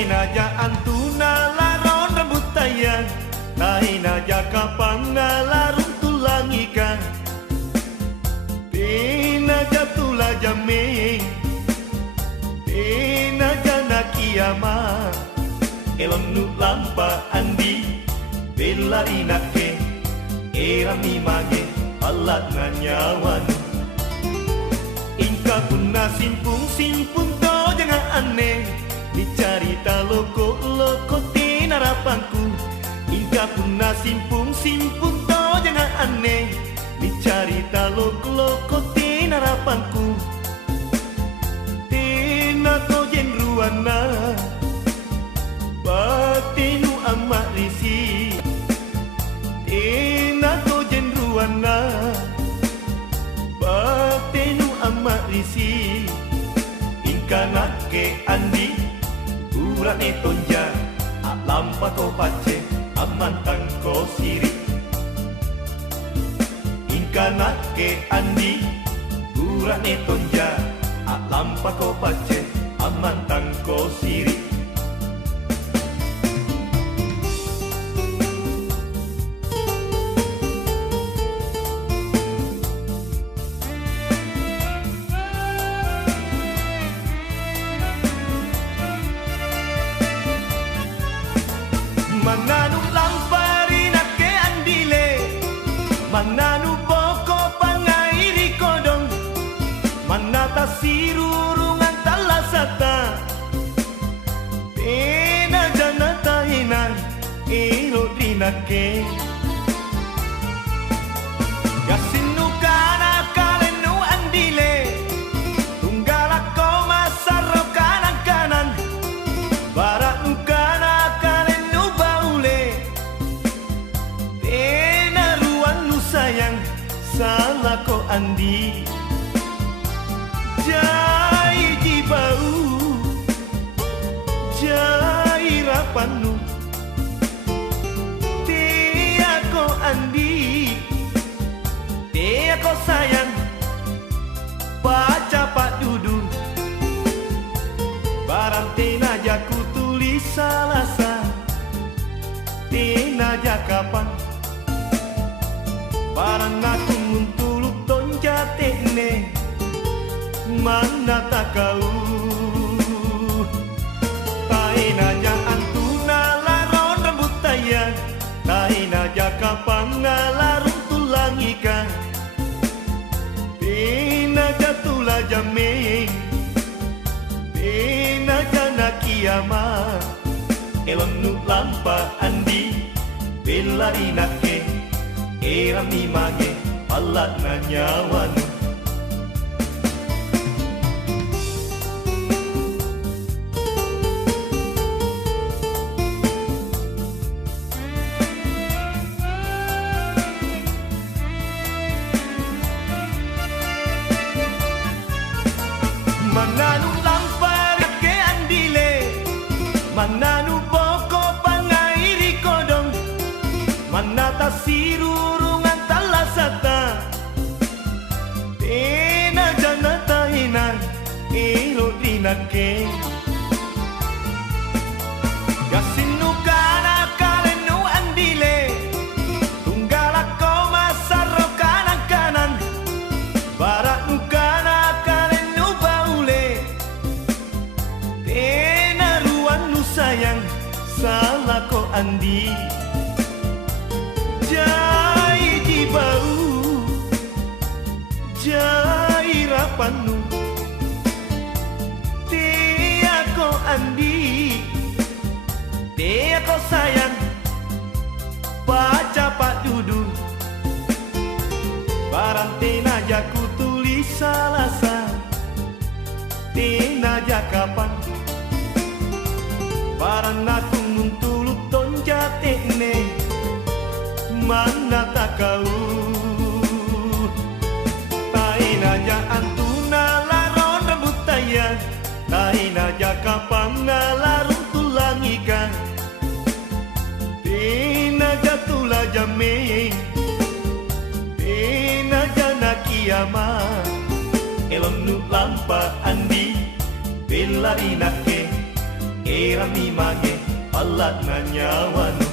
Taina ja antuna laron rambut tayang, taina ja kapang larung tulang ikan. Tina ja tula jaming, tina ja na kiamat. Elon nu lampa andi, bela inake, era mi mage, alat na nyawan. Ingka pun na simpung to jangan aneh, dicarita loko tina rapangku. Ingka pun na simpung to jangan aneh, dicarita loko tina rapangku. Tina to jenruana, batinu amat risi. Tina to jenruana, batinu amat risi. Ingka nake andi, urat netonja, lampa ko pace, amantang ko siri. Ingka nake andi, urat netonja, lampa ko pace, amantang ko siri. Mananu lampari nake andile, mananu poko pangairi kodong, manata sirurungan talasata. Tena janata hinan, iro dinake. Gasinu kana kalenu andile, tunggalako masaro kanan kanan, barat nukana sayang salah ko andi. Jai jibau, jai rapanu, tia ko andi, tia ko sayang, baca pak dudu. Barang tina jaku tulis salasa, tina jakapan. Parang aku muntuluk tonjate ne, mana tak kau. Taina ja antuna laron rambut tayang, taina ja kapang larung tulang ikan. Tina ja tula jaming, tina ja na kiamat. Elon nu lampa andi, bela inake, era mi mage, alat na nyawan. Mananu lampar ke andile, mananu poko pangairi kodong, manata sirurungan talasata. Tena janata hinan, iro dinake. Gasinu kana kalenu andile, tunggalako masaro kanan kanan, barat nukana kalenu baule. Tena ruan nu sayang, salah ko andi. Jai jibau, jai rapanu, tia ko andi, tia ko sayang, baca pak dudu. Barang tina jaku tulis salasa, tina jakapan. Barang aku muntuluk tonjate ne, mana tak kau. Taina ja antuna laron rambut tayang, taina ja kapang larung tulang ikan. Tina ja tula jaming, tina ja na kiamat. Elon nu lampa andi, bela inake, Era mi mage palat na nyawa no